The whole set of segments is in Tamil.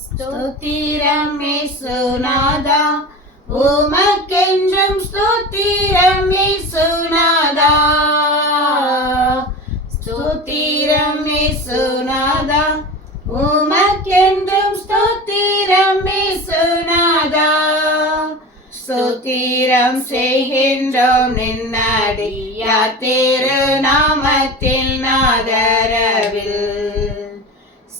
ஸ்தோத்திரம் இயேசுநாதா. உமக்கென்றும் ஸ்தோத்திரம் இயேசுநாதா. ஸ்தோத்திரம் இயேசுநாதா. உமக்கென்றும் ஸ்தோத்திரம் இயேசுநாதா. ஸ்தோத்திரம் செய்கின்றோம் நின்னடியா திருநாமத்தில் நாதரவில்.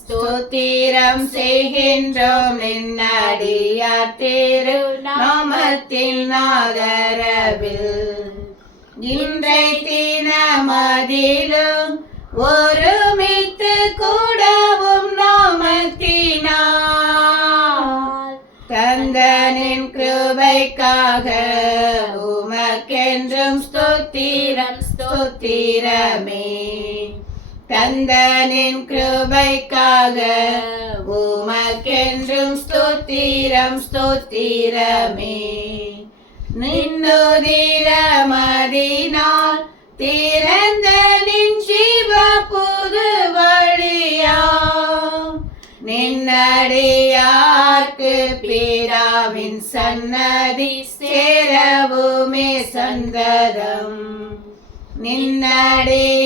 ஸ்தோத்திரம் செய்கின்றோம். நின்னடியா திருநாமத்தில் நாகரவில் இன்றை தினமதிலும் ஒருமித்து கூடவும் நாமத்தினால். தந்தனின் கிருபைக்காக உமக்கென்றும் ஸ்தோத்திரம் ஸ்தோத்திரமே. தந்தனின் கிருபைக்காக உமக்கென்றும் ஸ்தோத்திரம் ஸ்தோத்திரமே. நின்னுதிரமதினால் திறந்த நின் சிவ புது வழியா. நின்னடியார்க்கு பீடாவின் சன்னதி சேரவுமே சந்ததம். நின்னடி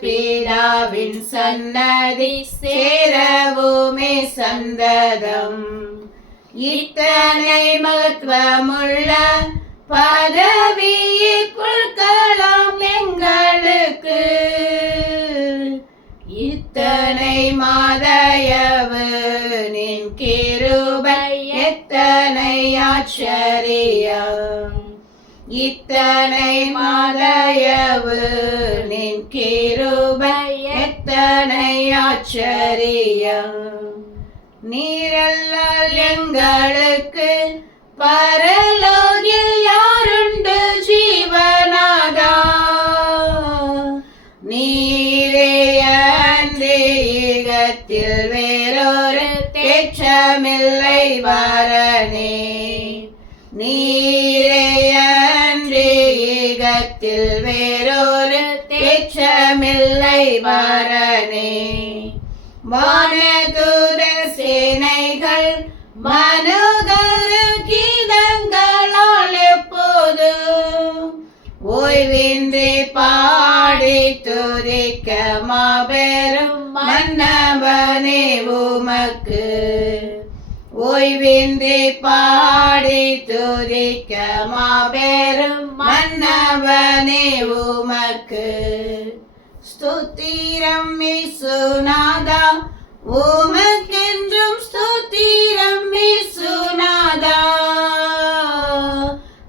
பீடாவின் சன்னதி சேரவுமே சந்ததம். இத்தனை மகத்துவமுள்ள பதவிக்குள் கலாம் எங்களுக்கு. இத்தனை மாதயவு நின் கிருபை எத்தனை ஆச்சரியம். இத்தனை மாதயவு நின் கிருபை எத்தனை ஆச்சரியம். நீரல்லால் எங்களுக்கு பரலோகில் யாருண்டு ஜீவனாதா? நீரே அன்றீகத்தில் வேறொரு தேற்றமில்லை வரனே உலகத்தில் வேறொரு தேச்சமில்லை வரனே. வானதூர சேனைகள் மனோகர கீதங்களால் எப்போது ஓய்வின்றி பாடி துதிக்க மாபெரும் மன்னவனே உமக்கு. ஓய்வின்றி பாடி துதிக்க மாபெரும் மன்னவனே உமக்கு. ஸ்தோத்திரம் சுனாதா உமக்கென்றும் ஸ்தோத்திரம் சுனாதா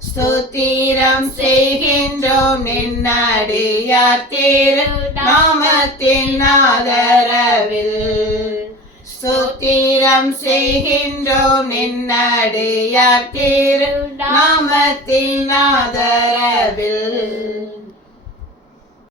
ஸ்தோத்திரம் செய்கின்றோம் நின்னடியார் திரு நாமத்தின் ஆதரவில். ஸ்தோத்திரம் செய்கின்றோம் நின்னடியார் நாமத்தின் ஆதரவில்